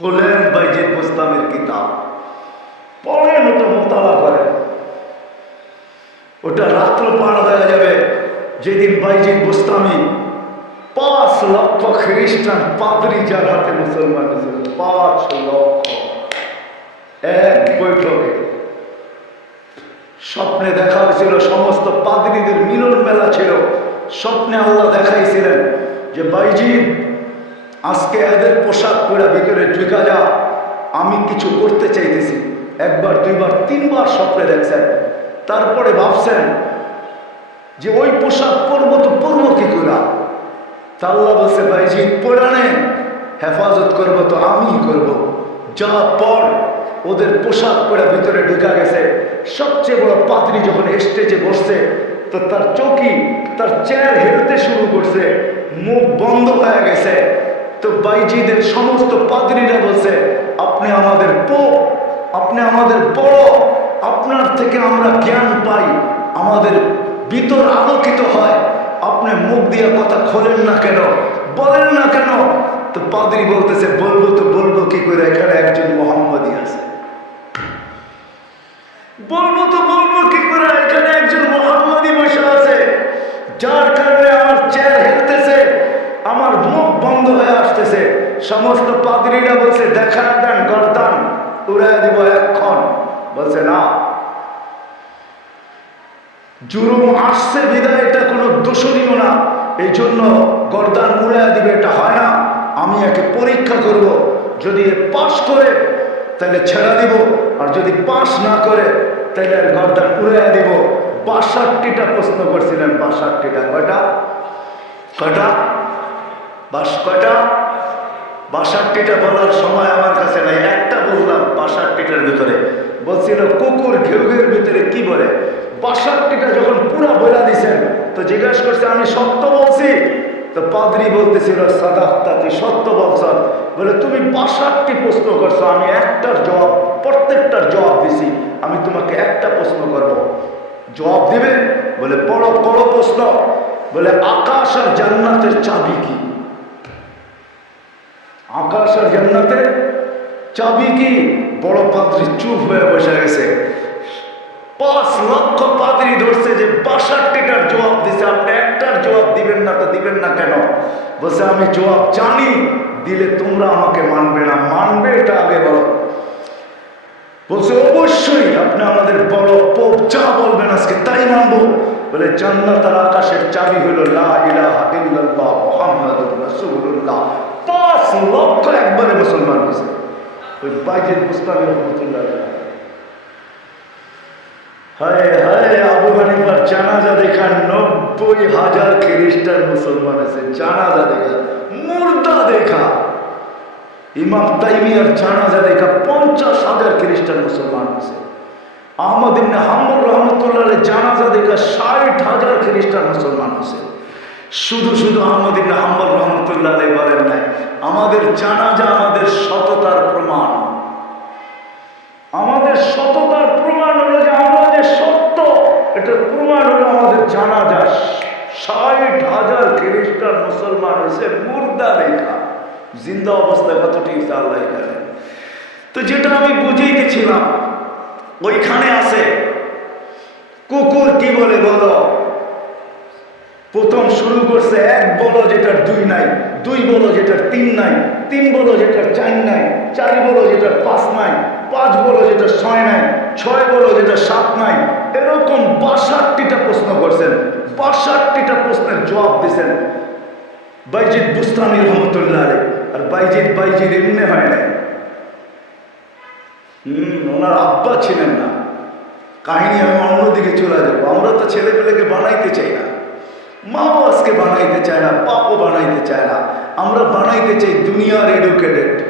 খোলেন বাইজিদ মুস্তামের কিতাব। পড়েন ওটা মোতালা করেন ওটা রাত্র পার হয়ে যাবে। যেদিন বাইজিদ মুস্তামি পাঁচ লক্ষ খ্রিস্টান পাদরি যার হাতে মুসলমান পাঁচ লক্ষ। এক বৈঠকে। স্বপ্নে দেখা হয়েছিল, সমস্ত পাদরিদের মিলন মেলা ছিল। স্বপ্নে আল্লাহ দেখাইছিলেন যে বাইজিদ আজকে এদের পোশাক পরে ভিতরে ঢুকা যা, আমি কিছু করতে চাইতেছি। একবার, দুইবার, তিনবার স্বপ্নে দেখছেন। তারপরে ভাবছেন যে ওই পোশাক পরবো তো পরবো কি করে? তা বলছে ভাই বাইজিদ পরানে হেফাজত করব তো আমিই করব। যা পর ওদের পোশাক পরে ভিতরে ঢুকা গেছে। সবচেয়ে বড় পাত্রী যখন স্টেজে বসছে, তো তার চৌকি, তার চেয়ার হেলতে শুরু করছে। মুখ বন্ধ হয়ে গেছে। তো বাইজিদের সমস্ত পাদ্রীরা বলছে, আপনি আমাদের পো আপনি আমাদের বড়, আপনার থেকে আমরা জ্ঞান পাই, আমাদের ভিতর আলোকিত হয়। আপনি মুখ দিয়ে কথা খোলেন না কেন? বলেন না কেন? তো পাদ্রি বলতেছে, বলব তো বলব, কি করে এখানে একজন মোহাম্মদী আছে বলব তো বলব কি করে এখানে একজন মোহাম্মদী বসে আছে যার কারণে আমার চেয়ার হেলতেছে আমার মুখ বন্ধ হয়ে আসতেছে সমস্ত পাদ্রীরা বলছে দেখা দেন গর্দান উড়াই দিব এক্ষণ বলছে না জুরুম আসছে বিদায়, এটা কোনো দোষণীয় না। এই জন্য গর্দান উড়াই দিবে, এটা হয় না। আমি একে পরীক্ষা করব। যদি পাশ করে, তাহলে ছেড়া দিব। আর যদি পাশ না করে, তাহলে আর গর্দান উড়াই দিব। বাষট্টিটা প্রশ্ন করছিলেন, বাষট্টিটা। কয়টা? কয়টা? বাস কয়টা? বাষট্টিটা বলার সময় আমার কাছে নাই। একটা বললাম বাষট্টিটার ভিতরে। বলছিল, কুকুর ঘেউঘের ভিতরে কি বলে? বাষট্টিটা যখন পুরো বলে দিছেন। তো জিজ্ঞাসা করছে, আমি সত্য বলছি? তো পাদ্রি বলতেছিল সাদাক্তা সত্য বলছ। বলে, তুমি বাষট্টি প্রশ্ন করছ, আমি একটার জবাব, প্রত্যেকটার জবাব দিছি, আমি তোমাকে একটা প্রশ্ন করব। জবাব দিবে? বলে, বড় বড় প্রশ্ন। বলে, আকাশ আর জান্নাতের চাবি কি? আকাশ আর জান্নাতের চাবি কি? বড় পাত্রী চুপ হয়ে বসে গেছে। পাঁচ লক্ষ পাত্রী ধরছে যে বাষট্টিটার জবাব দিছে। আপনি একটার জবাব দিবেন না তো দিবেন না কেন? বলছে, আমি জবাব জানি, দিলে তোমরা আমাকে মানবে না। মানবে এটা আগে বলো। বলছে, অবশ্যই আপনি আমাদের বড় পোপ, যা বলবেন আজকে তাই মানবো। বলে, জান্নাত আকাশের চাবি হলো লা ইলাহা ইল্লাল্লাহ মুহাম্মাদুর রাসূলুল্লাহ। পাঁচ লক্ষ একবারে মুসলমান হয়েছে। ওই বাইজেদ মুস্তাফি রহমতুল্লাহ জানাজা দেখা ষাট হাজার খ্রিস্টান মুসলমান আছে। শুধু শুধু আহমদ ইবনে হাম্বুর রহমতুল্লাহ বলেন নাই, আমাদের জানাজা আমাদের সততার প্রমাণ। আমাদের সততার প্রমাণ হলো যে এটার প্রমাণ হলো আমাদের জানাজা ষাট হাজার খ্রিস্টান মুসলমান হয়েছে মুর্দা দেখা জিন্দা অবস্থায় কতটি আল্লাহ তো যেটা আমি বুঝাইতেছিলাম, ওইখানে আছে। কুকুর কি বলে বলো? প্রথম শুরু করছে এক বলো যেটার দুই নাই, দুই বলো যেটার তিন নাই, তিন বলো যেটার চার নাই, চার বলো যেটার পাঁচ নাই, পাঁচ বলো যেটা ছয় নাই, ছয় বলো যেটা সাত নাই এরকম বাষট্টিটা প্রশ্ন করছেন, বাষট্টিটা প্রশ্নের জবাব দিছেন। বাইজিদ বুস্তানি রহমতুল্লাহ আর বাইজিদ বাইজিদ এমনি হয় নাই। হম, ওনার আব্বা ছিলেন না। কাহিনী আমি অন্যদিকে চলে যাব। আমরা তো ছেলেপেলেকে বানাইতে চাই না। মাও আজকে বানাইতে চায় না পাপও বানাইতে চায় না। আমরা বানাইতে চাই দুনিয়ার এডুকেটেড।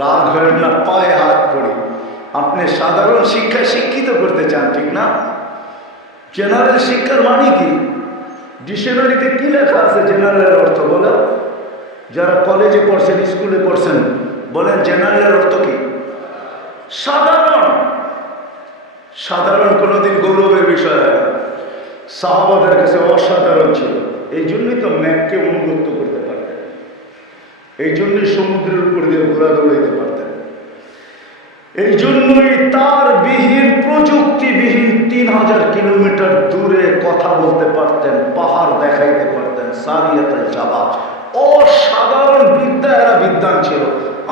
রাগ হয়ে না, পায়ে হাত করি আপনি সাধারণ শিক্ষায় শিক্ষিত করতে চান, ঠিক না? জেনারেল শিক্ষার মানে কি? ডিকশনারিতে কি লেখা আছে জেনারেলের অর্থ বলো? যারা কলেজে পড়ছেন স্কুলে পড়ছেন, বলেন জেনারেলের অর্থ কি? সাধারণ। সাধারণ কোনোদিন গৌরবের বিষয় হয় না। সাহাবাদের কাছে অসাধারণ ছিল। এই জন্যই তো ম্যাককে অনুগত্য করতে পারতেন। এই জন্যই সমুদ্রের উপর দিয়ে ঘোরা দৌড়াইতে পারতেন। এই জন্যই তার বিহীন প্রযুক্তিবিহীন তিন হাজার কিলোমিটার দূরে কথা বলতে পারতেন, পাহাড় দেখাইতে পারতেন, সারিয়াতে যাবা অসাধারণ বিদ্যা এরা বিদ্যান ছিল।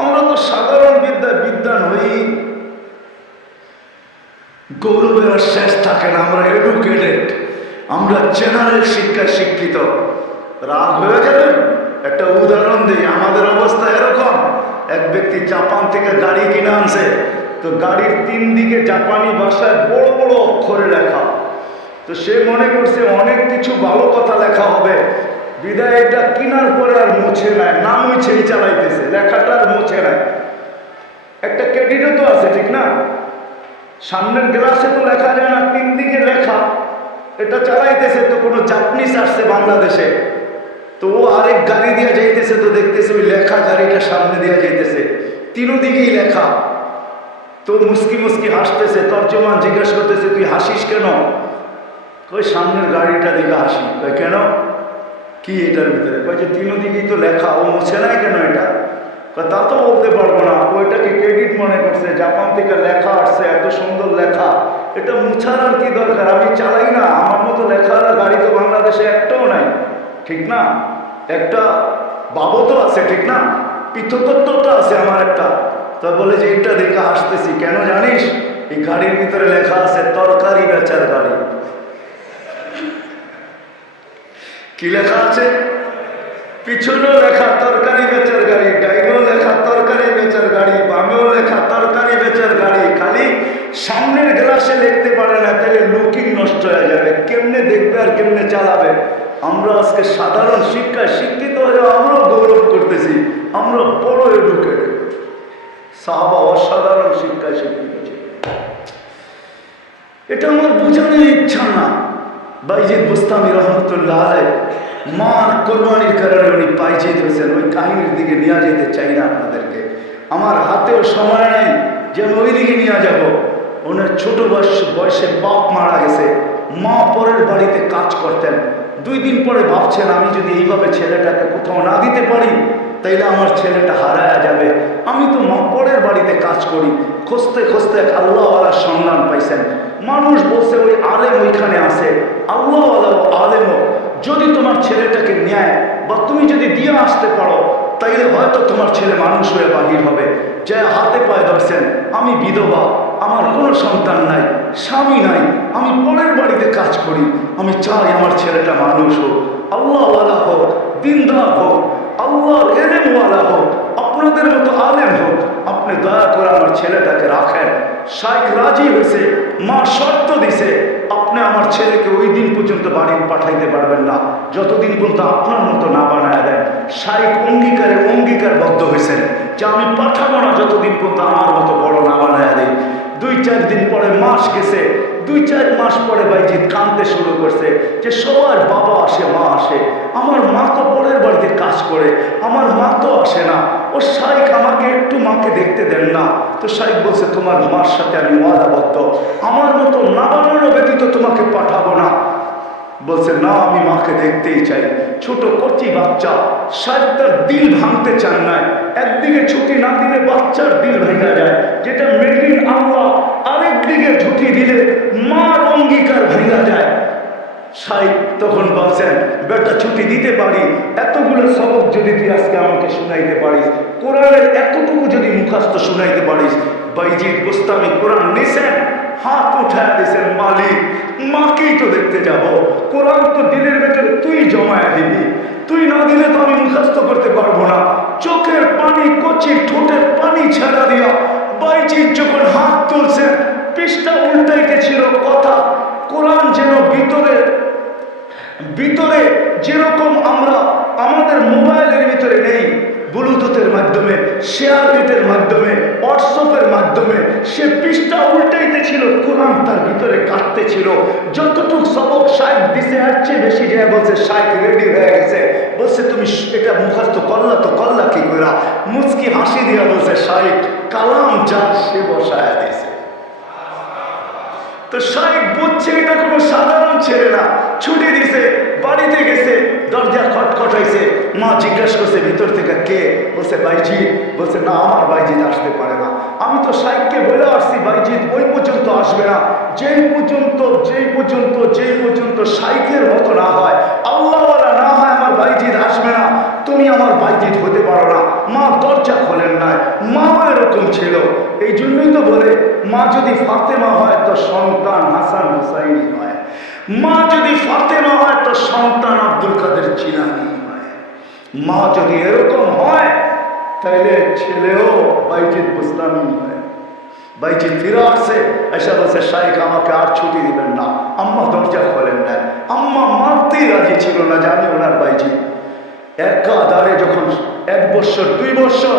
আমরা তো সাধারণ বিদ্যা বিদ্যান হই। গৌরবের শেষ থাকে না, আমরা এডুকেটেড আমরা জেনারেল শিক্ষায় শিক্ষিত। রাগ হয়ে যাবেন একটা উদাহরণ দিই, আমাদের অবস্থা এরকম। এক ব্যক্তি জাপান থেকে গাড়ি কিনে আনছে, তো গাড়ির তিন দিকে জাপানি ভাষায় বড় বড় অক্ষরে লেখা। তো সে মনে করছে অনেক কিছু ভালো কথা লেখা হবে। বিদায়, এটা কিনার পরে আর মুছে নেয় না মুছেই চালাইতেছে, লেখাটা আর মুছে নেয়। একটা ক্রেডিটও তো আছে, ঠিক না? সামনের গ্লাসে তো লেখা যায় না, তিন দিকে লেখা। এটা চালাইতেছে তো কোনো জাপানিস আসছে বাংলাদেশে। তো ও আরেক গাড়ি দিয়ে যাইতেছে তো দেখতেছে ওই লেখা গাড়িটা সামনে দিয়ে যাইতেছে। তিনো দিকেই লেখা। তো মুস্কি মুস্কি হাসতেছে, তর্জমান জিজ্ঞেস করতেছে, তুই হাসিস কেন? ওই সামনের গাড়িটা দিকে হাসি। কেন? কি এটার ভিতরে? যে তিনো দিকেই তো লেখা, ও মুছে নাই কেন এটা? তা তো বলতে পারব না, ওইটাকে ক্রেডিট মনে করছে, জাপান থেকে লেখা আসছে, এত সুন্দর লেখা। এটা মুছার আর কি দরকার? আমি চালাই না, আমার মতো লেখাওয়ালা গাড়ি তো বাংলাদেশে একটাও নাই, ঠিক না? একটা বাবতও আছে, ঠিক না? পৃথকত্বটা আছে আমার একটা। তা বলে যে এটা দেখে আসতেছি কেন জানিস? এই গাড়ির ভিতরে লেখা আছে, তরকারি বেচার গাড়ি। কি লেখা আছে? পিছনেও লেখা, তরকারি বেচার গাড়ি। ডাইনেও লেখা, তরকারি বেচার গাড়ি। বামেও লেখা, তরকারি বেচার গাড়ি। খালি সামনের গ্লাসে লিখতে পারে না, তাহলে লুকিং নষ্ট হয়ে যাবে। কেমনে দেখবে আর কেমনে চালাবে? আমরা আজকে সাধারণ শিক্ষায় শিক্ষিত হয়ে আমরাও গৌরব করতেছি, আমরা বড় এডুকেটেড সাহাবা অসাধারণ শিক্ষায় শিক্ষিত এটা আমার বোঝানোর ইচ্ছা না। বাইজিদ বুস্তামি রহমতুল্লাহ মার কোরবানির কারণে উনি পাইজিদ হয়েছেন ওই কাহিনীর দিকে নিয়ে যেতে চাই না আপনাদেরকে। আমার হাতেও সময় নাই যে আমি ওই দিকে নিয়ে যাব। ওনার ছোট বয়স বয়সে বাপ মারা গেছে। মা পরের বাড়িতে কাজ করতেন। দুই দিন পরে ভাবছেন, আমি যদি এইভাবে ছেলেটাকে কোথাও না দিতে পারি, তাইলে আমার ছেলেটা হারায়া যাবে। আমি তো পরের বাড়িতে কাজ করি। খুঁজতে খুঁজতে আল্লাহওয়ালার সন্ধান পাইছেন। মানুষ বলছে, ওই আলেম ওইখানে আছে। আল্লাহওয়ালা আলেমও যদি তোমার ছেলেটাকে নেয় বা তুমি যদি দিয়ে আসতে পারো, তাইলে হয়তো তোমার ছেলে মানুষ হয়ে বাহির হবে। যে হাতে পায়ে ধরছেন, আমি বিধবা আমার কোনো সন্তান নাই, স্বামী নাই, আমি পরের বাড়িতে কাজ করি, আমি চাই আমার ছেলেটা মানুষ হোক। আল্লাহওয়ালা হোক, দিনদার হোক, আল্লাহর এলেমওয়ালা হোক, আপনাদের মতো আলেম হোক, আপনি দয়া করে আমার ছেলেটাকে রাখেন। শাইখ রাজি হয়েছে, মা শর্ত দিছে, আপনি আমার ছেলেকে ওই দিন পর্যন্ত বাড়ি পাঠাইতে পারবেন না। যতদিন পর্যন্ত আপনার মতো না বানায় দেন, শাইখ অঙ্গীকারে অঙ্গীকারবদ্ধ হয়েছেন যে আমি পাঠাবো না যতদিন পর্যন্ত আমার মতো বড় না বানায় দেয়। দুই চার দিন পরে মাস গেছে, দুই চার মাস পরে বাইজিৎ কাঁদতে শুরু করছে যে সবার বাবা আসে, মা আসে, আমার মা তো পরের বাড়িতে কাজ করে, আমার মা তো আসে না, ও শাইখ আমাকে একটু মাকে দেখতে দেন না। তো শাইখ বলছে, তোমার মার সাথে আমি ওয়াদাবদ্ধ, আমার মতো না বানানো ব্যতীত তোমাকে পাঠাবো না। বলছে, না, আমি মাকে দেখতেই চাই। ছোট কচি বাচ্চা তার দিল ভাঙতে চান না। একদিকে ছুটি না দিলে বাচ্চার দিল ভেঙে যায়। যেটা মেডিন আল্লাহ, আরেক দিকে ছুটি দিলে মার অঙ্গীকার ভেঙে যায়। সাহেব তখন বলছেন, বেটা, ছুটি দিতে পারি। এতগুলো সবক যদি তুই আজকে আমাকে শুনাইতে পারিস, কোরআনের এতটুকু যদি মুখাস্ত শুনাইতে পারিস বাইজিৎ গোস্তামি কোরআন নিছেন? হাত উঠায় দিয়েছেন মালিক, মাকেই তো দেখতে যাব। কোরআন তো দিনের ভেতরে তুই জমায়া দিবি। তুই না দিলে তো আমি মুখাস্ত করতে পারব না। চোখের পানি কচি, ঠোঁটের পানি ছেড়া দিয়া বাইজিৎ যখন হাত তুলছেন, পৃষ্ঠা উল্টাইতে ছিল কথা। কোরআন যেন ভিতরে ভিতরে যেরকম আমরা আমাদের মোবাইলের ভিতরে নেই, ব্লুটুথের মাধ্যমে শেয়ার নেটের মাধ্যমে হোয়াটসঅ্যাপের মাধ্যমে সে পৃষ্ঠা উল্টাইতে ছিল কোরআন তার ভিতরে কাটতে ছিল যতটুকু সবক শাইক দিছে আর চেয়ে বেশি যায় বলছে শাইক রেডি হয়ে গেছে। বলছে, তুমি এটা মুখস্থ করলা তো করলা কি করা মুচকি হাসি দিয়া বলছে শাইক কালাম যা সে বসায় দিছে তো শাইক বুঝছে এটা কোনো সাধারণ ছেলে না। ছুটি দিছে, বাড়িতে গেছে, দরজা খটখটাইছে। মা জিজ্ঞাসা করছে, ভিতর থেকে কে? বলছে, বাইজিৎ। বলছে, না, আমার বাইজিৎ আসতে পারে না। আমি তো সাইককে বলে আসছি, বাইজিৎ, ওই পর্যন্ত আসবে না। যেই পর্যন্ত যেই পর্যন্ত যেই পর্যন্ত সাইকের মতো না হয়, আল্লাহওয়ালা না হয় আমার বাইজিৎ আসবে না। তুমি আমার বাইজিৎ হতে পারো না। মা দরজা খোলেন নাই। মাও এরকম ছিল। এই জন্যই তো বলে, মা যদি ফাতেমা হয়, তো সন্তান হাসান হুসাইনি হয়। মা যদি ফাতেমা হয় তো সন্তান আব্দুল কাদের চিনানি হয়। মা যদি এরকম হয়, তাইলে ছেলেও বাইজিৎ বুস্তামি হয়। বাইজিৎ ফিরে আসে এসে বলছে শাইখ আমাকে আর ছুটি দিবেন না। আম্মা দরজা খোলেন না। আম্মা মানতেই রাজি ছিল না জানি ওনার বাইজিৎ একাধারে যখন এক বছর, দুই বছর,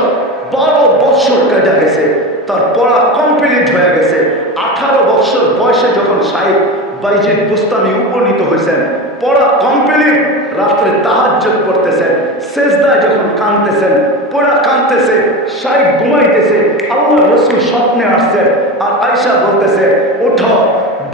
বারো বছর কেটে গেছে তার পড়া কমপ্লিট হয়ে গেছে। আঠারো বছর বয়সে যখন সাহেব বাইজিৎ বুস্তামি উপনীত হয়েছেন পড়া কমপ্লিট রাত্রে তাহাজ্জত করতেছেন শেষদায় যখন কাঁদতেছেন, পড়া কাঁদতেছে সাহেব ঘুমাইতেছে, আল্লাহ রসুল স্বপ্নে আসছেন, আর আয়সা বলতেছে, ওঠো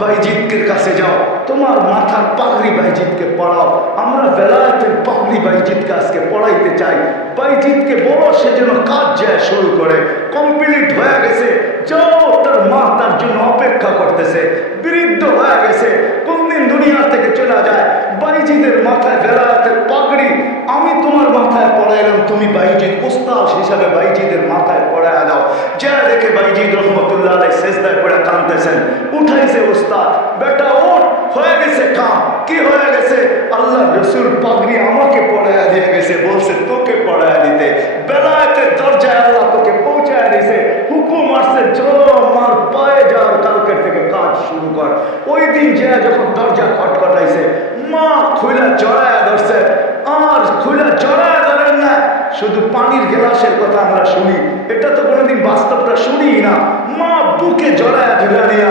বাইজিৎকের কাছে যাও, তোমার মাথার পাগড়ি বাইজিৎকে পড়াও, আমরা বেলায়েতের পাগড়ি বাইজিৎকে আজকে পড়াইতে চাই বাইজিৎকে বলো, সে যেন কাজ যায় শুরু করে কমপ্লিট হয়ে গেছে, যাও, তার মা তার জন্য অপেক্ষা করতেছে বৃদ্ধ হয়ে গেছে কোনদিন দুনিয়া থেকে চলে যায় বাইজিদের মাথায় বেলায়েতের পাগড়ি আমি তোমার মাথায় পড়াইলাম তুমি বাইজিদ উস্তাদ হিসাবে বাইজিদের মাথায় পড়ায় দাও যা দেখে বাইজিদ রহমতুল্লাহ আলাই শেষদায় পড়ে কাঁদতেছেন উঠাইছে উস্তাদ, বেটা ওঠ হয়ে গেছে কাম। কি হয়ে গেছে? আল্লাহ রসুল পাগড়ি আমাকে পড়ায় দিয়ে গেছে। বলছে, তোকে পড়ায় দিতে বেলায়েতের দরজায় আল্লাহ তোকে পৌঁছায় দিছে হুকুম আসছে চলো আমার পায়ে যাওয়ার কালকের থেকে কাজ শুরু কর ওই দিন যে যখন দরজা খটখটাইছে মা খুলে জড়ায় ধরছে আর খুলে জড়ায় ধরেন না শুধু পানির গ্লাসের কথা আমরা শুনি এটা তো কোনোদিন বাস্তবটা শুনি না মা বুকে জড়ায় ধরে নিয়া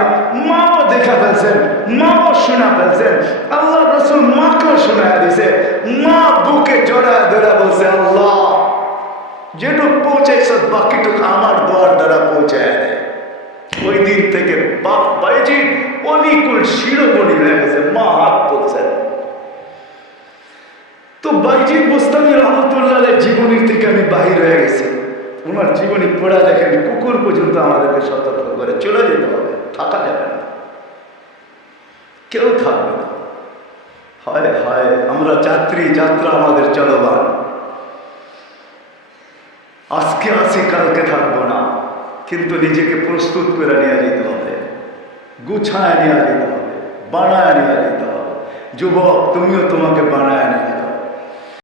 মাও দেখা ফেলছেন মাও শোনা ফেলছেন আল্লাহ রসুল মাকেও শোনায় দিছে, মা বুকে জড়ায় ধরে বলছে, আল্লাহ যেটুক পৌঁছাইছ, বাকিটুক আমার দোয়ার দ্বারা পৌঁছায় দেয় ওই দিন থেকে বাপ বাইজি অলিকুল শিরোমণি হয়ে গেছে, মা হাত তুলছেন তো বাইজিৎ বোস্তানি রহমতুল্লাহ জীবনীর থেকে আমি বাহির হয়ে গেছি। ওনার জীবনী পড়া দেখেন কুকুর পর্যন্ত আমাদেরকে সতর্ক করে চলে যেতে হবে, থাকা যাবে না। কেউ থাকবে না। হয় হয়, আমরা যাত্রী, যাত্রা আমাদের চলবান আজকে আসি, কালকে থাকব না। কিন্তু নিজেকে প্রস্তুত করে নিয়ে যেতে হবে। গুছায় নিয়ে যেতে হবে, বানায় নিয়ে যেতে হবে। যুবক, তুমিও তোমাকে বানায় নিয়ে